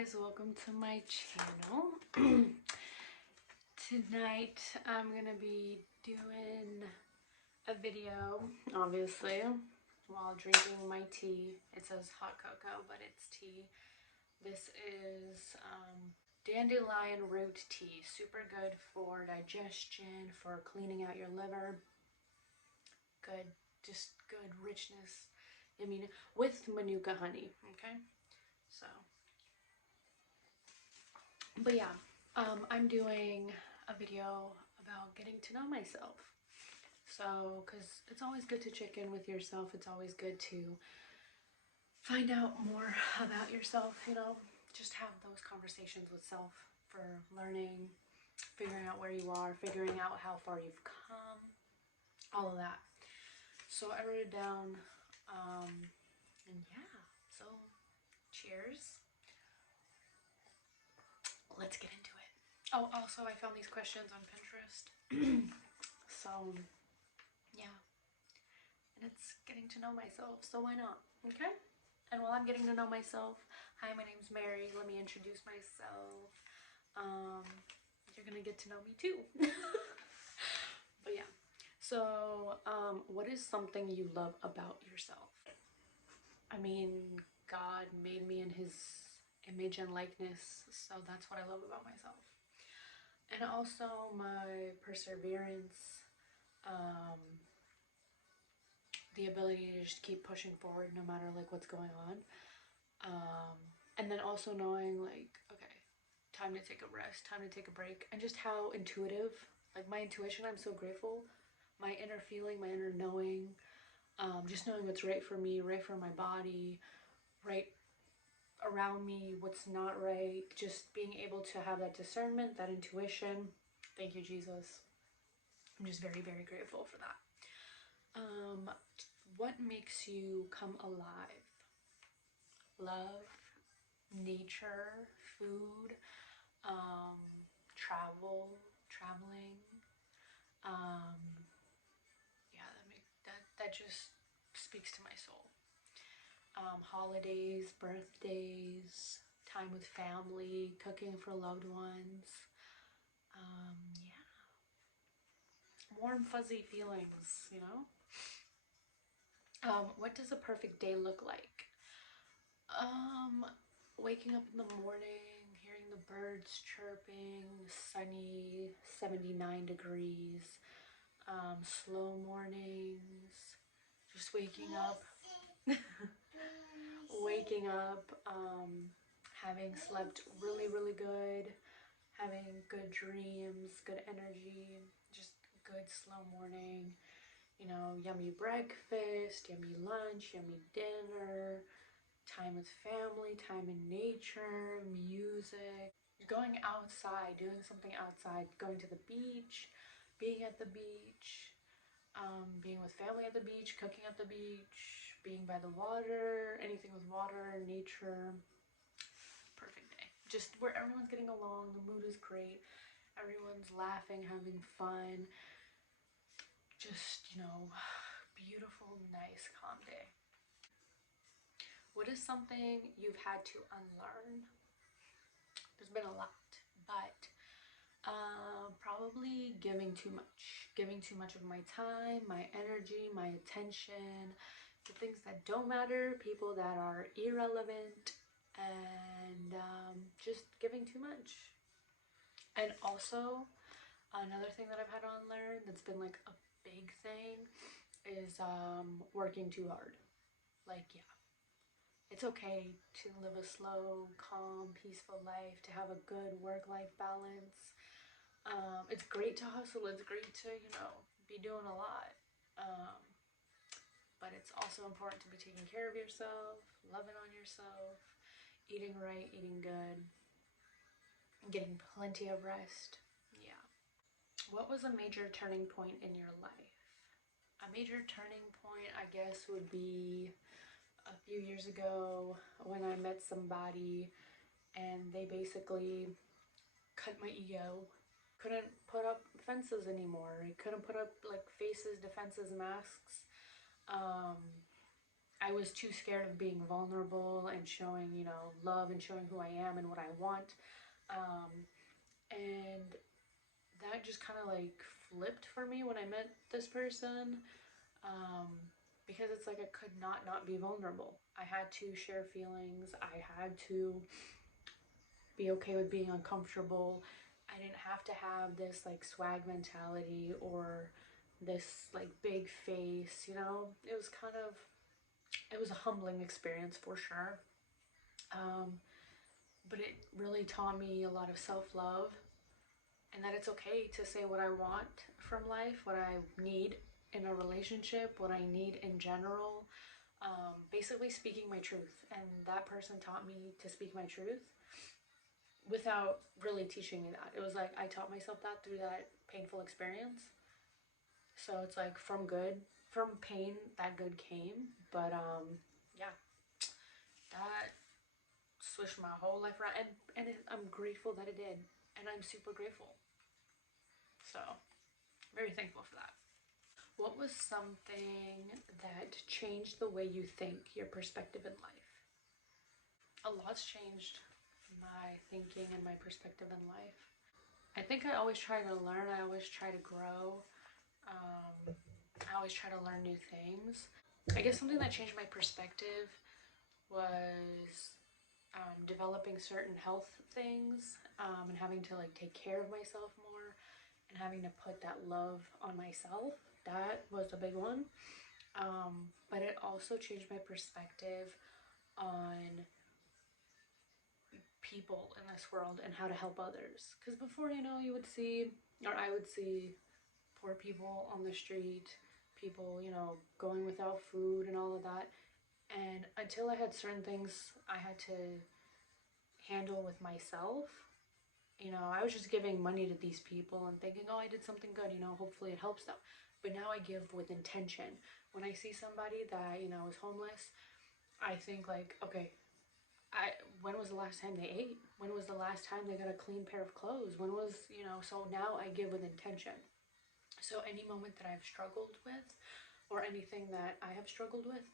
guys, welcome to my channel. Tonight I'm gonna be doing a video, obviously, while drinking my tea. It says hot cocoa, but it's tea. This is dandelion root tea. Super good for digestion, for cleaning out your liver. Good, just good richness. I mean, with manuka honey, okay? So but yeah, I'm doing a video about getting to know myself. So, because it's always good to check in with yourself. It's always good to find out more about yourself, just have those conversations with self for learning, figuring out where you are, figuring out how far you've come, all of that. So I wrote it down, and yeah, so cheers. Let's get into it. Oh, also, I found these questions on Pinterest. So, yeah. And it's getting to know myself, so why not? Okay? And while I'm getting to know myself, hi, my name's Mary. Let me introduce myself. You're gonna get to know me too. But yeah. So, what is something you love about yourself? I mean, God made me in his image and likeness, so that's what I love about myself. And also my perseverance, the ability to just keep pushing forward no matter like what's going on. And then also knowing like, okay, time to take a rest, time to take a break, and just how intuitive, like my intuition, I'm so grateful. My inner feeling, my inner knowing, just knowing what's right for me, right for my body, right around me, what's not right, just being able to have that discernment, that intuition. Thank you, Jesus. I'm just very, very grateful for that. What makes you come alive? Love, nature, food, traveling. Yeah, that just speaks to my soul. Holidays, birthdays, time with family, cooking for loved ones. Yeah, warm fuzzy feelings. What does a perfect day look like? Um, Waking up in the morning, hearing the birds chirping, sunny, 79 degrees, slow mornings, just waking up, having slept really, really good, having good dreams, good energy, just good slow morning, yummy breakfast, yummy lunch, yummy dinner, time with family, time in nature, music, going outside, doing something outside, going to the beach, being at the beach, being with family at the beach, cooking at the beach, being by the water, anything with water, nature. Perfect day. Just where everyone's getting along, the mood is great, everyone's laughing, having fun. Just, beautiful, nice, calm day. What is something you've had to unlearn? There's been a lot, but probably giving too much of my time, my energy, my attention to things that don't matter, people that are irrelevant, and just giving too much. And also another thing that I've had to unlearn that's been like a big thing is working too hard. Like, yeah, it's okay to live a slow, calm, peaceful life, to have a good work-life balance. It's great to hustle, it's great to, be doing a lot. But it's also important to be taking care of yourself, loving on yourself, eating right, eating good, getting plenty of rest. Yeah. What was a major turning point in your life? A major turning point, I guess, would be a few years ago when I met somebody and they basically cut my ego. Couldn't put up fences anymore. I couldn't put up like faces, defenses, masks. I was too scared of being vulnerable and showing, you know, love and showing who I am and what I want. Um, and that just kind of like flipped for me when I met this person. Um, because it's like I could not be vulnerable. I had to share feelings. I had to be okay with being uncomfortable. I didn't have to have this like swag mentality or this like big face, you know. It was a humbling experience for sure. Um, but it really taught me a lot of self-love and that it's okay to say what I want from life, what I need in a relationship, what I need in general. Basically speaking my truth. And that person taught me to speak my truth without really teaching me that. It was like I taught myself that through that painful experience. So it's like from pain, that good came. But yeah, that switched my whole life around, I'm grateful that it did, and I'm super grateful. So very thankful for that. What was something that changed the way you think, your perspective in life? A lot's changed my thinking and my perspective in life. I think I always try to learn. I always try to grow. I always try to learn new things. I guess something that changed my perspective was developing certain health things and having to like take care of myself more and having to put that love on myself. That was a big one. But it also changed my perspective on people in this world and how to help others. Because before, you know, you would see, or I would see poor people on the street, people, you know, going without food and all of that. And until I had certain things I had to handle with myself, you know, I was just giving money to these people and thinking, oh, I did something good, you know, hopefully it helps them. But now I give with intention. When I see somebody that, you know, is homeless, I think like, okay, when was the last time they ate? When was the last time they got a clean pair of clothes? When was, you know, so now I give with intention. So any moment that I've struggled with or anything that I have struggled with,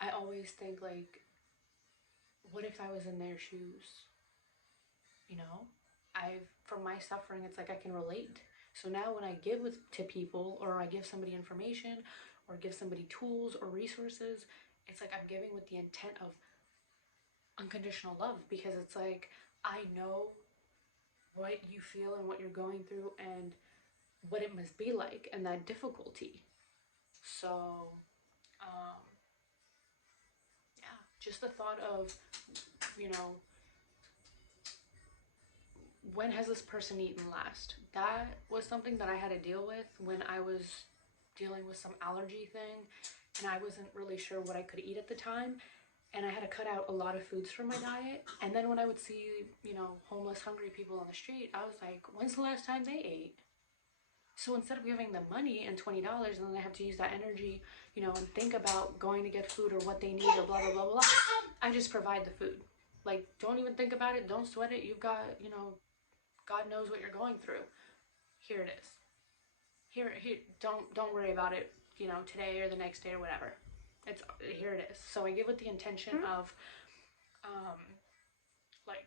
I always think like, what if I was in their shoes? You know, from my suffering, it's like I can relate. So now when I give to people or I give somebody information or give somebody tools or resources, it's like I'm giving with the intent of unconditional love because it's like I know what you feel and what you're going through and what it must be like and that difficulty. So, um, yeah, just the thought of, you know, when has this person eaten last? That was something that I had to deal with when I was dealing with some allergy thing and I wasn't really sure what I could eat at the time. And I had to cut out a lot of foods from my diet. And then when I would see, you know, homeless, hungry people on the street, I was like, when's the last time they ate? So instead of giving them money and $20 and then they have to use that energy, you know, and think about going to get food or what they need or blah, blah, blah, blah, I just provide the food. Like, don't even think about it. Don't sweat it. You've got, you know, God knows what you're going through. Here it is. Here, don't worry about it, you know, today or the next day or whatever. It's here it is. So I give it the intention of um like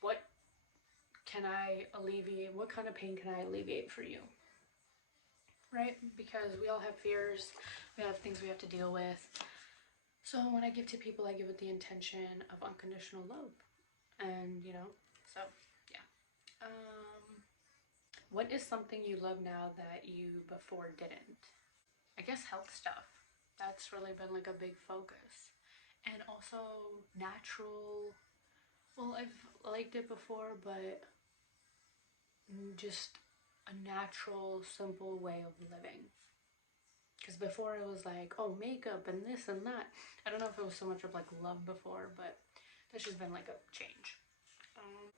what can I alleviate? What kind of pain can I alleviate for you? Right? Because we all have fears, we have things we have to deal with. So when I give to people, I give with the intention of unconditional love. And, you know, so yeah. What is something you love now that you before didn't? I guess health stuff. That's really been like a big focus. And also natural. Well, I've liked it before, but just a natural, simple way of living. Because before it was like, oh, makeup and this and that. I don't know if it was so much of like love before, but that's just been like a change.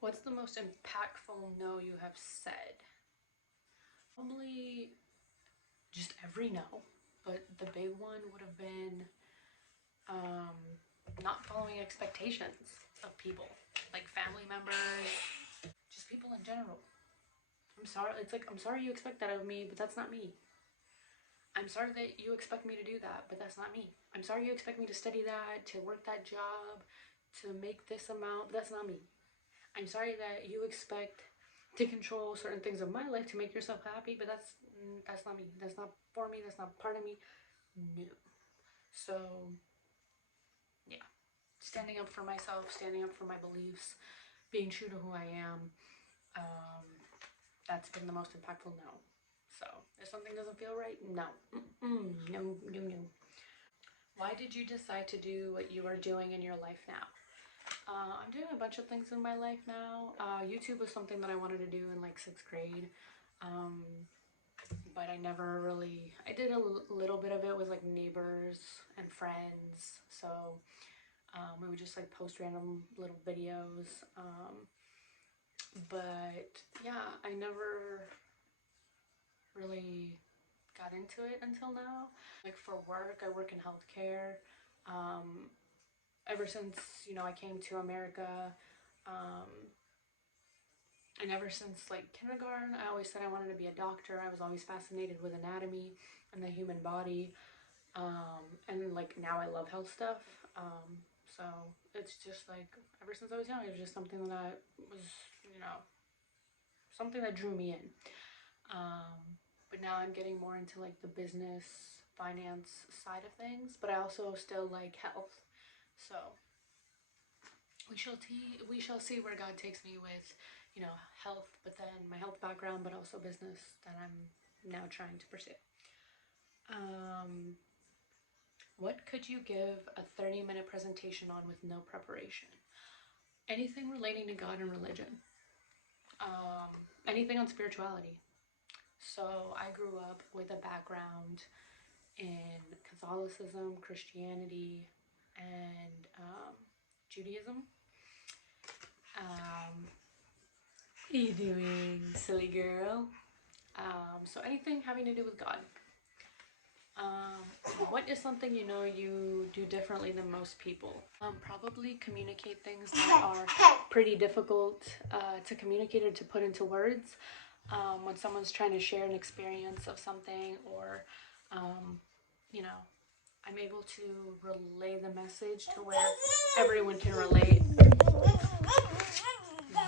What's the most impactful no you have said? Probably just every no, but the big one would have been um, not following expectations of people, like family members, just people in general. I'm sorry. It's like I'm sorry you expect that of me, but that's not me. I'm sorry that you expect me to do that, but that's not me. I'm sorry you expect me to study that, to work that job, to make this amount, but that's not me. I'm sorry that you expect to control certain things of my life to make yourself happy, but that's not me. That's not for me. That's not part of me. No. So yeah, standing up for myself, standing up for my beliefs, being true to who I am. Um, that's been the most impactful. No. So if something doesn't feel right, no. No, no, no. Why did you decide to do what you are doing in your life now? I'm doing a bunch of things in my life now. YouTube was something that I wanted to do in like 6th grade. Um, but I never really, I did a little bit of it with like neighbors and friends. So we would just like post random little videos. But yeah, I never really got into it until now. Like for work, I work in healthcare. Um, Ever since, you know, I came to America, um, and ever since like kindergarten, I always said I wanted to be a doctor. I was always fascinated with anatomy and the human body. And like now I love health stuff. So it's just like ever since I was young, it was just something that was, you know, something that drew me in. But now I'm getting more into like the business, finance side of things, but I also still like health. So we shall see where God takes me with, you know, health, but then my health background, but also business that I'm now trying to pursue. What could you give a 30-minute presentation on with no preparation? Anything relating to God and religion. Anything on spirituality. So I grew up with a background in Catholicism, Christianity, and Judaism. What are you doing, silly girl? So anything having to do with God. What is something you know you do differently than most people? Probably communicate things that are pretty difficult to communicate or to put into words. When someone's trying to share an experience of something, or you know, I'm able to relay the message to where everyone can relate.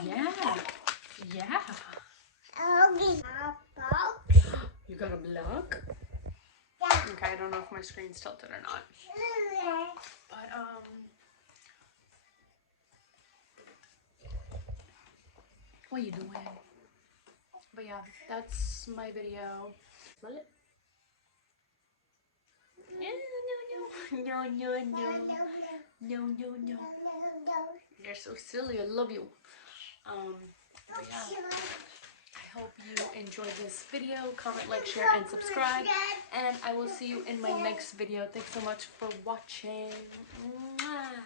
Yeah. Yeah. You got a block? Okay, I don't know if my screen's tilted or not. But what are you doing? But yeah, that's my video. Smell it? No, no, no, no, no, no, no. You're so silly. I love you. But yeah, I hope you enjoyed this video. Comment, like, share, and subscribe. And I will see you in my next video. Thanks so much for watching. Mwah.